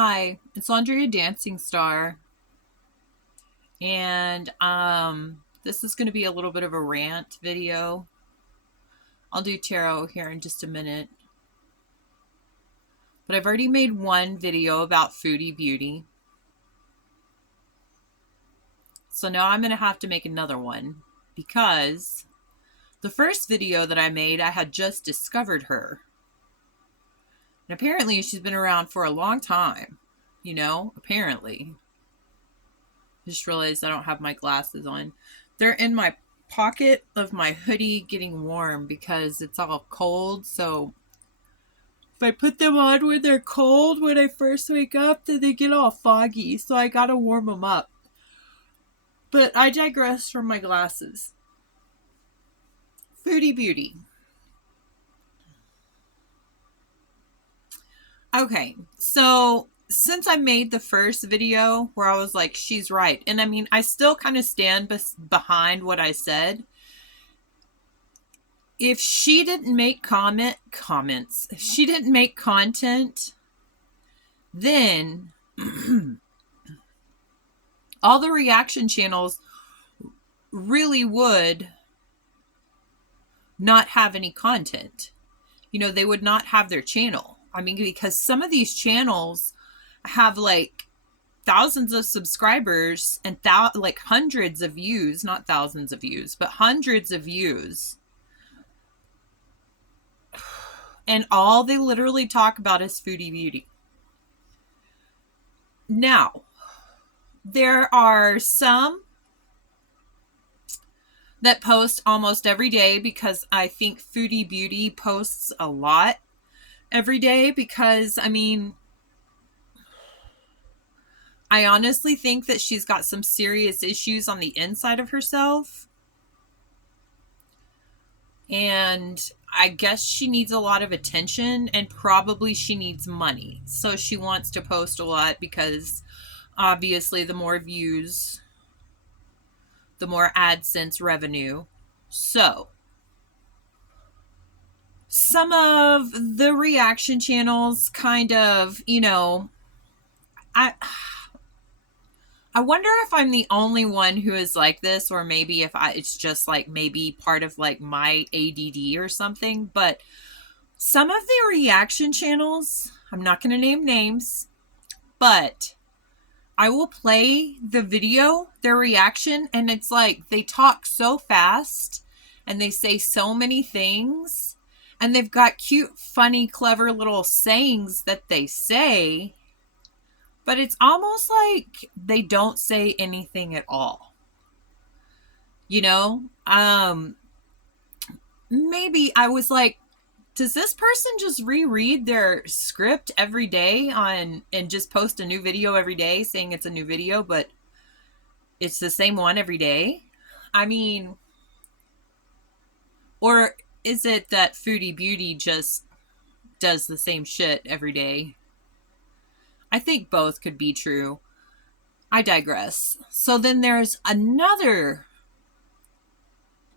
Hi, it's Andrea Dancing Star, and this is going to be a little bit of a rant video. I'll do tarot here in just a minute, but I've already made one video about Foodie Beauty, so now I'm going to have to make another one because the first video that I made, I had just discovered her, and apparently she's been around for a long time. Apparently. Just realized I don't have my glasses on. They're in my pocket of my hoodie getting warm because it's all cold. So if I put them on when they're cold when I first wake up, then they get all foggy. So I gotta warm them up. But I digress from my glasses. Foodie Beauty. Okay, so since I made the first video where I was like, she's right. And I mean, I still kind of stand behind what I said. If she didn't make comments, if she didn't make content, then all the reaction channels really would not have any content. They would not have their channel. I mean, because some of these channels have like thousands of subscribers and like hundreds of views, not thousands of views, but hundreds of views. And all they literally talk about is Foodie Beauty. Now, there are some that post almost every day because I think Foodie Beauty posts a lot every day because, I mean, I honestly think that she's got some serious issues on the inside of herself. And I guess she needs a lot of attention and probably she needs money. So she wants to post a lot because obviously the more views, the more AdSense revenue. So some of the reaction channels kind of, I wonder if I'm the only one who is like this, or maybe if it's just like maybe part of like my ADD or something. But some of the reaction channels, I'm not going to name names, but I will play the video, their reaction, and it's like they talk so fast and they say so many things and they've got cute, funny, clever little sayings that they say. But it's almost like they don't say anything at all. Maybe I was like, does this person just reread their script every day and just post a new video every day saying it's a new video, but it's the same one every day? I mean, or is it that Foodie Beauty just does the same shit every day? I think both could be true. I digress. So then there's another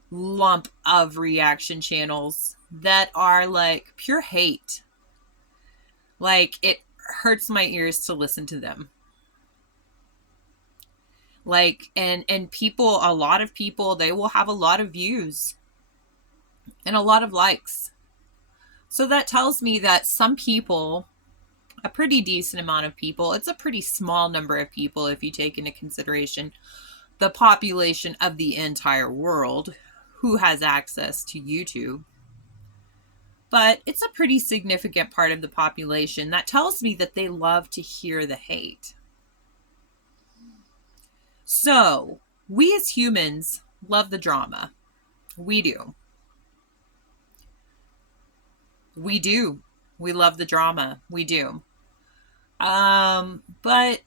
lump of reaction channels that are like pure hate. Like, it hurts my ears to listen to them. Like, and people, a lot of people, they will have a lot of views and a lot of likes. So that tells me that some people, a pretty decent amount of people, it's a pretty small number of people if you take into consideration the population of the entire world who has access to YouTube. But it's a pretty significant part of the population. That tells me that they love to hear the hate. So, we as humans love the drama. We do. We do. We love the drama. We do. But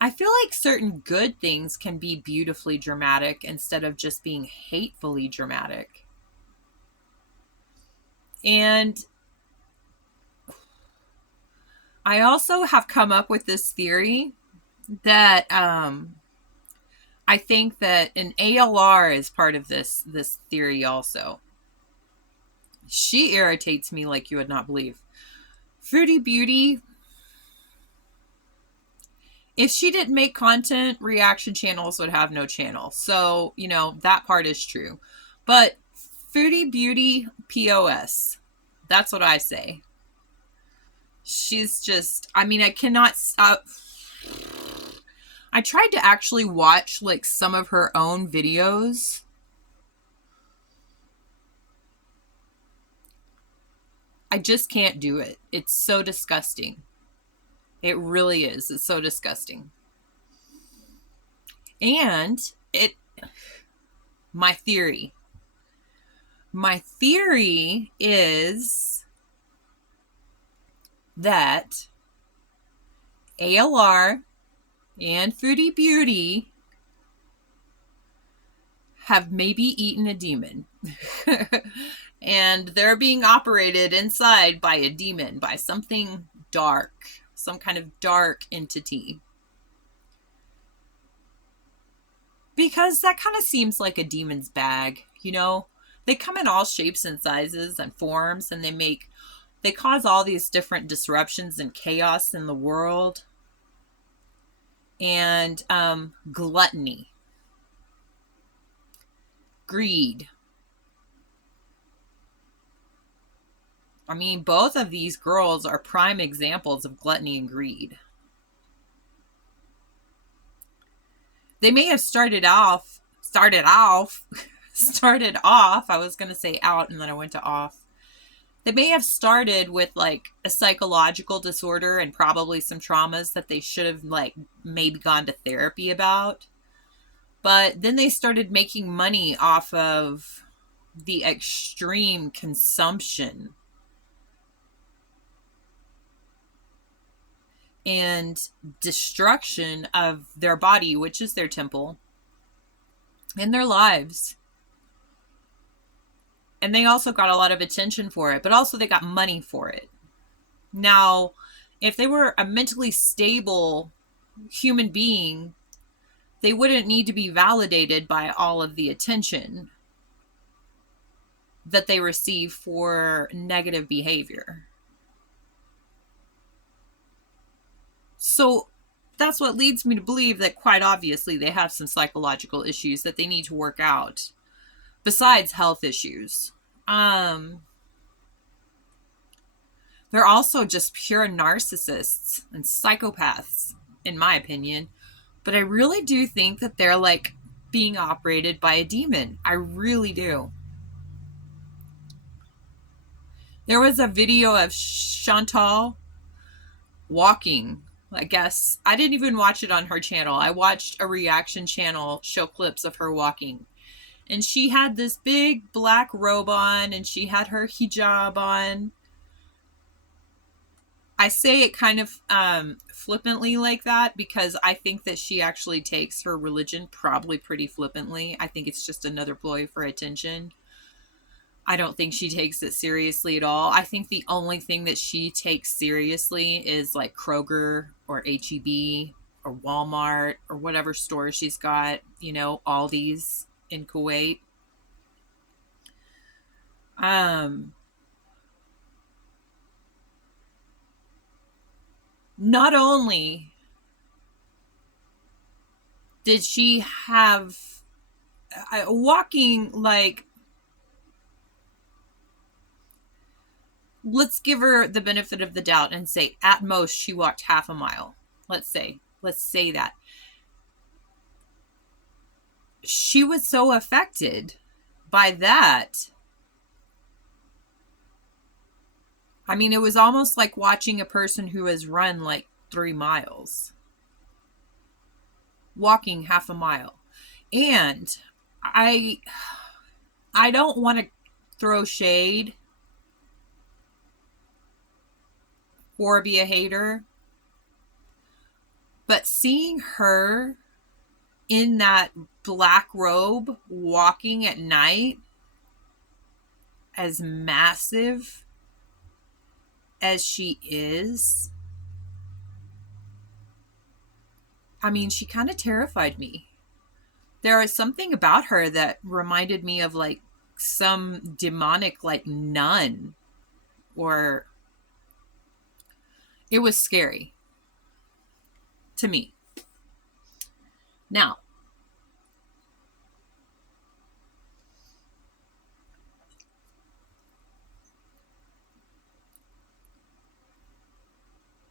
I feel like certain good things can be beautifully dramatic instead of just being hatefully dramatic. And I also have come up with this theory that I think that an ALR is part of this theory also. She irritates me like you would not believe. Foodie Beauty, if she didn't make content, reaction channels would have no channel. So, you know, that part is true. But Foodie Beauty POS, that's what I say. She's just, I mean, I cannot stop. I tried to actually watch like some of her own videos. I just can't do it. It's so disgusting. It really is. It's so disgusting. And my theory is that ALR and Foodie Beauty have maybe eaten a demon. And they're being operated inside by a demon, by something dark, some kind of dark entity. Because that kind of seems like a demon's bag, you know? They come in all shapes and sizes and forms, and they cause all these different disruptions and chaos in the world. And gluttony, greed. I mean, both of these girls are prime examples of gluttony and greed. They may have started off, I was going to say out and then I went to off. They may have started with like a psychological disorder and probably some traumas that they should have like maybe gone to therapy about. But then they started making money off of the extreme consumption and destruction of their body, which is their temple, and their lives. And they also got a lot of attention for it, but also they got money for it. Now, if they were a mentally stable human being, they wouldn't need to be validated by all of the attention that they receive for negative behavior. So that's what leads me to believe that quite obviously they have some psychological issues that they need to work out besides health issues. They're also just pure narcissists and psychopaths, in my opinion. But I really do think that they're like being operated by a demon. I really do. There was a video of Chantal walking. I guess I didn't even watch it on her channel. I watched a reaction channel show clips of her walking. And she had this big black robe on and she had her hijab on. I say it kind of flippantly like that because I think that she actually takes her religion probably pretty flippantly. I think it's just another ploy for attention. I don't think she takes it seriously at all. I think the only thing that she takes seriously is like Kroger or HEB or Walmart or whatever store she's got, you know, Aldi's in Kuwait. Not only did she have walking like, let's give her the benefit of the doubt and say at most she walked half a mile. Let's say that. She was so affected by that. I mean, it was almost like watching a person who has run like 3 miles. Walking half a mile. And I don't want to throw shade or be a hater, but seeing her in that black robe walking at night, as massive as she is, I mean, she kind of terrified me. There was something about her that reminded me of like some demonic like nun or It was scary to me. Now,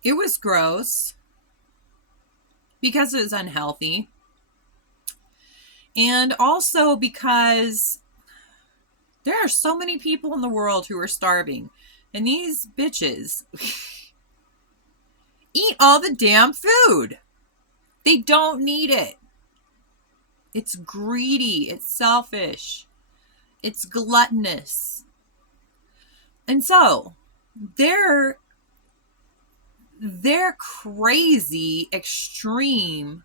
it was gross because it was unhealthy. And also because there are so many people in the world who are starving. And these bitches eat all the damn food. They don't need it. It's greedy. It's selfish. It's gluttonous. And so their crazy, extreme,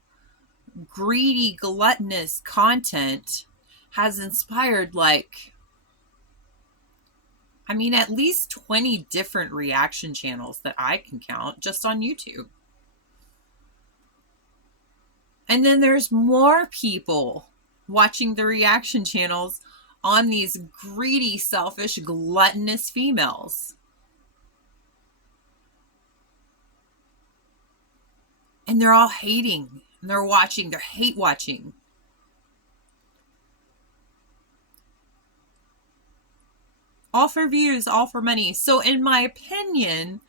greedy, gluttonous content has inspired at least 20 different reaction channels that I can count just on YouTube. And then there's more people watching the reaction channels on these greedy, selfish, gluttonous females. And they're all hating. And they're watching. They're hate watching. All for views, all for money. So in my opinion,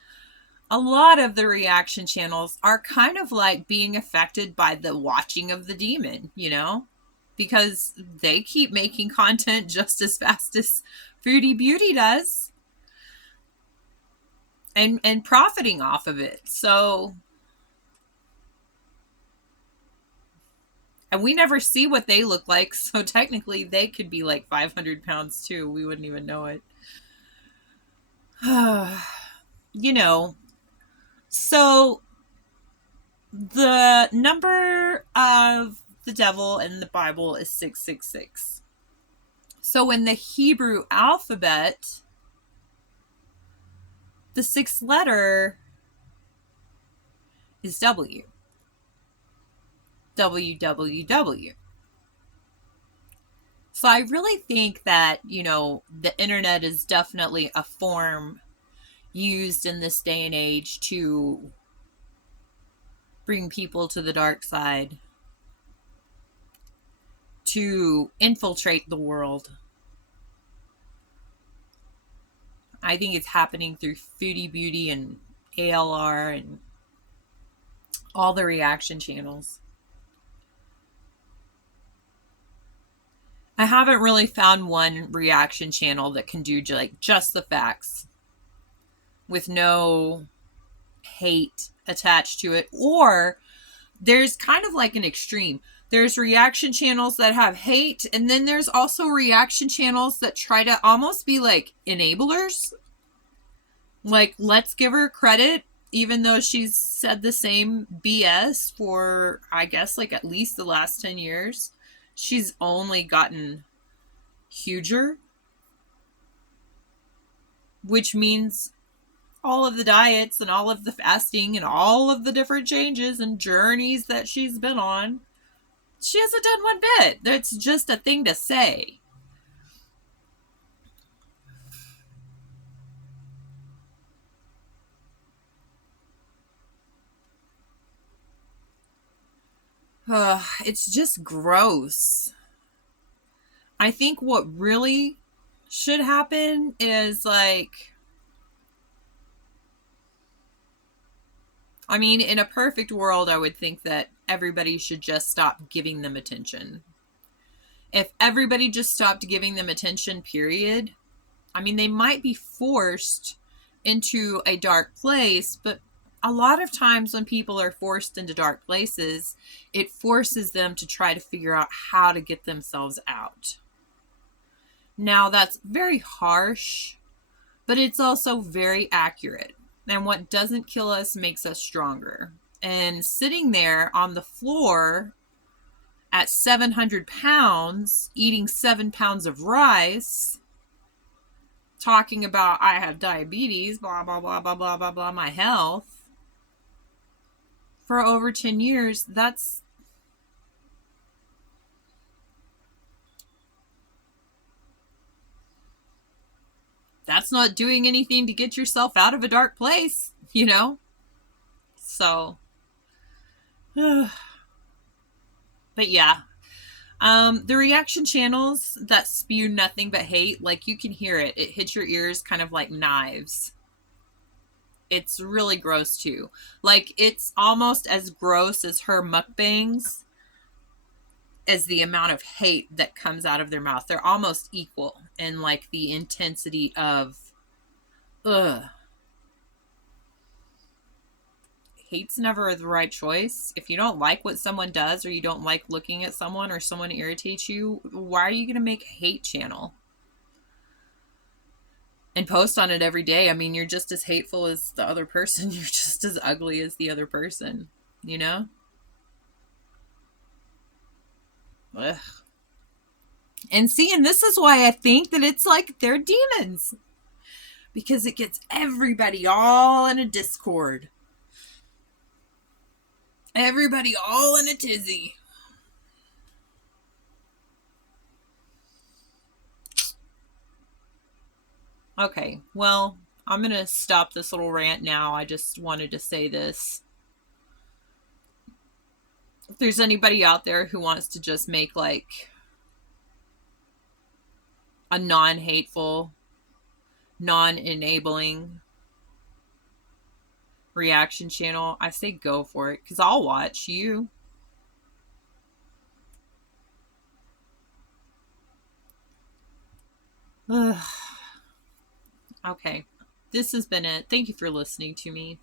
a lot of the reaction channels are kind of like being affected by the watching of the demon, because they keep making content just as fast as Foodie Beauty does and profiting off of it. So, and we never see what they look like, so technically they could be like 500 pounds too. We wouldn't even know it. So the number of the devil in the Bible is 666. So in the Hebrew alphabet, the sixth letter is W. WWW. So I really think that, the internet is definitely a form used in this day and age to bring people to the dark side, to infiltrate the world. I think it's happening through Foodie Beauty and ALR and all the reaction channels. I haven't really found one reaction channel that can do just the facts with no hate attached to it. Or there's kind of like an extreme. There's reaction channels that have hate, and then there's also reaction channels that try to almost be like enablers. Like, let's give her credit, even though she's said the same BS for, I guess, at least the last 10 years. She's only gotten huger, which means all of the diets and all of the fasting and all of the different changes and journeys that she's been on, she hasn't done one bit. That's just a thing to say. It's just gross. I think what really should happen is in a perfect world, I would think that everybody should just stop giving them attention. If everybody just stopped giving them attention, period, they might be forced into a dark place, but a lot of times when people are forced into dark places, it forces them to try to figure out how to get themselves out. Now, that's very harsh, but it's also very accurate. And what doesn't kill us makes us stronger. And sitting there on the floor at 700 pounds, eating 7 pounds of rice, talking about I have diabetes, blah, blah, blah, blah, blah, blah, blah, my health, for over 10 years, that's not doing anything to get yourself out of a dark place, So, but yeah. The reaction channels that spew nothing but hate, like you can hear it. It hits your ears kind of like knives. It's really gross too. Like it's almost as gross as her mukbangs as the amount of hate that comes out of their mouth. They're almost equal in like the intensity of ugh. Hate's never the right choice. If you don't like what someone does, or you don't like looking at someone, or someone irritates you, why are you going to make a hate channel and post on it every day? I mean, you're just as hateful as the other person. You're just as ugly as the other person, you know? Ugh. And see, and this is why I think that it's like they're demons. Because it gets everybody all in a discord. Everybody all in a tizzy. Okay, well, I'm going to stop this little rant now. I just wanted to say this. If there's anybody out there who wants to just make like a non-hateful, non-enabling reaction channel, I say go for it, because I'll watch you. Ugh. Okay, this has been it. Thank you for listening to me.